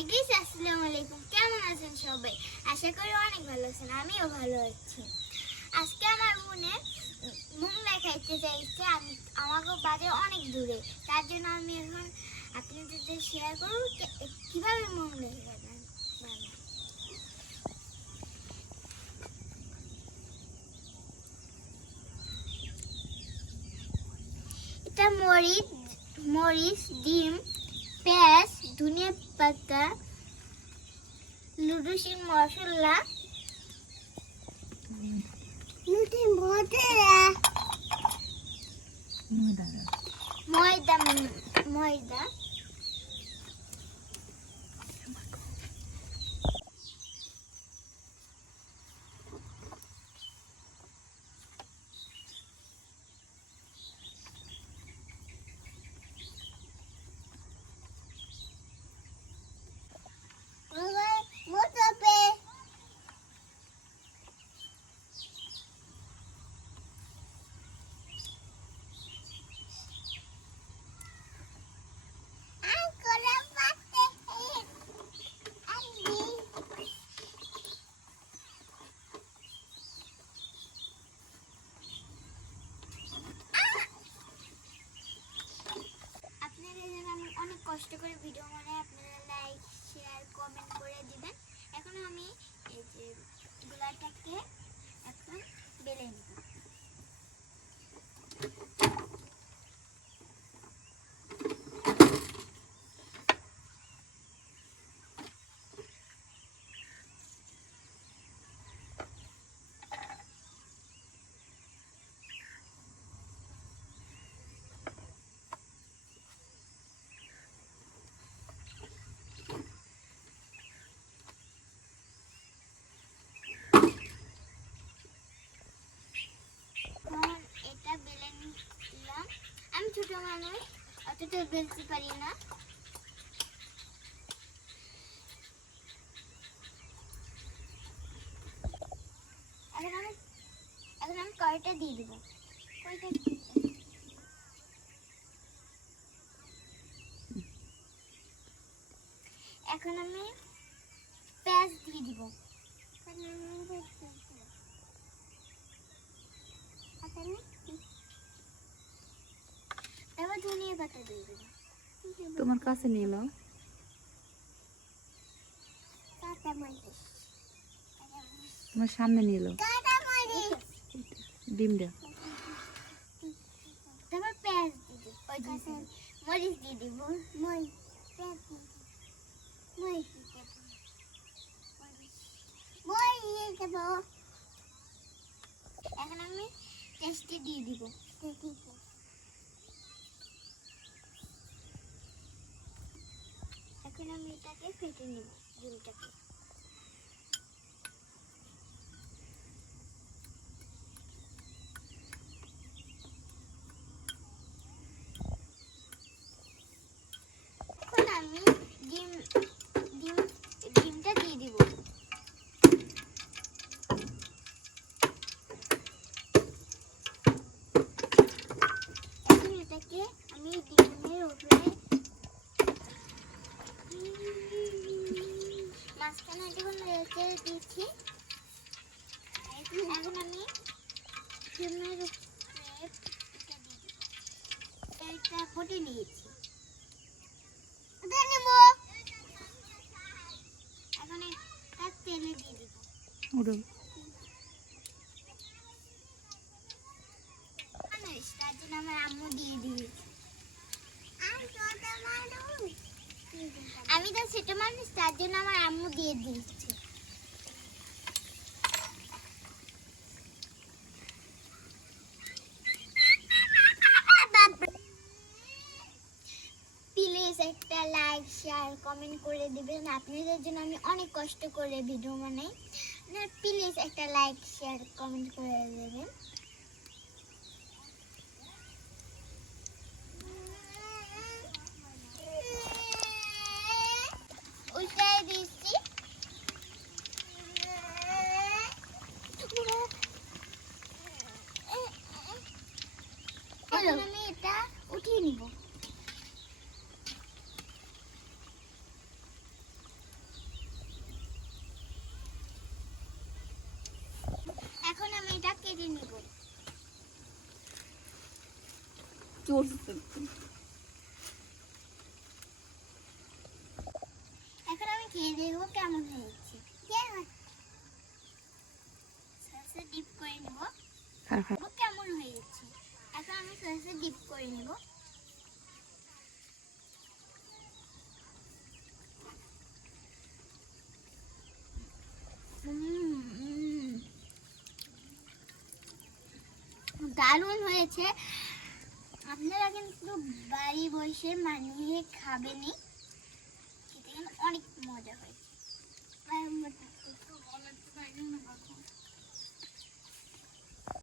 Hi guys, আসসালামু আলাইকুম। কেমন আছেন সবাই? আশা করি অনেক ভালো আছেন। আমিও ভালো আছি। আজকে আমার মনে মুং দেখাইতে চাইছে। আমাকে বাড়ি অনেক দূরে, তার জন্য আমি এখন আপনাদের শেয়ার করব কিভাবে মুং দেখাবেন। এটা মরিচ, ডিম, পেঁয়াজ, ধনিয়া পাতা, লুডুসির মশলা, ময়দা, অনেক কষ্ট করে ভিডিও বানাই। আপনারা লাইক, শেয়ার, কমেন্ট করে দিবেন। এখন আমি এই যে গুলাটাকে এখন বেলে নিব। আমি ছোট মানুষ, অতটা বেলতে পারি না। এখন আমি কড়াইটা দিয়ে দেবো। এখন আমি পেঁয়াজ দিয়ে দিব। এবার ধনিয়া পাতা দিয়ে দেবো। তোমার কাছে নিয়ে নাও। তোমার সামনে নিয়ে নাও। ডিম দাও। তারপর পেঁয়াজ দিয়ে দেবো, মরিচ দিয়ে দেবো, এখন আমি টেস্টি দিয়ে দিব। এখন আমি এটাকে ফেটে নেব, ডিমটাকে। এখন আমি ডিমটা দিয়ে দিব। এখন এটাকে আমি ডিমের উপরে মাঝখানে যখন রেখে দিচ্ছি, এখন আমি ডিমের উপরে এটা দিয়ে দিব। এটা ফুটে নিয়েছি। এখন একটা তেলে দিয়ে দিব। তার জন্য আমার আম্মু দিয়ে দিয়েছে। আমি তো ছোট মানুষ, তার জন্য আমার আম্মু দিয়ে দিয়েছে। প্লিজ একটা লাইক, শেয়ার, কমেন্ট করে দিবেন। আপনাদের জন্য আমি অনেক কষ্ট করে ভিডিও বানাই। প্লিজ একটা লাইক, শেয়ার, কমেন্ট করে দেবেন। উল্টাই দিচ্ছি। আমি এটা উঠিয়ে নিব। কেটে নিব। এখন আমি খেয়ে দেখবো কেমন হয়েছে। সসে ডিপ করে নেব। কেমন হয়েছে এখন আমি সসে ডিপ করে নেব। দারুণ হয়েছে। আপনারা কিন্তু বাড়ি বসে বানিয়ে খাবেনই, খেতে কিন্তু অনেক মজা হয়েছে।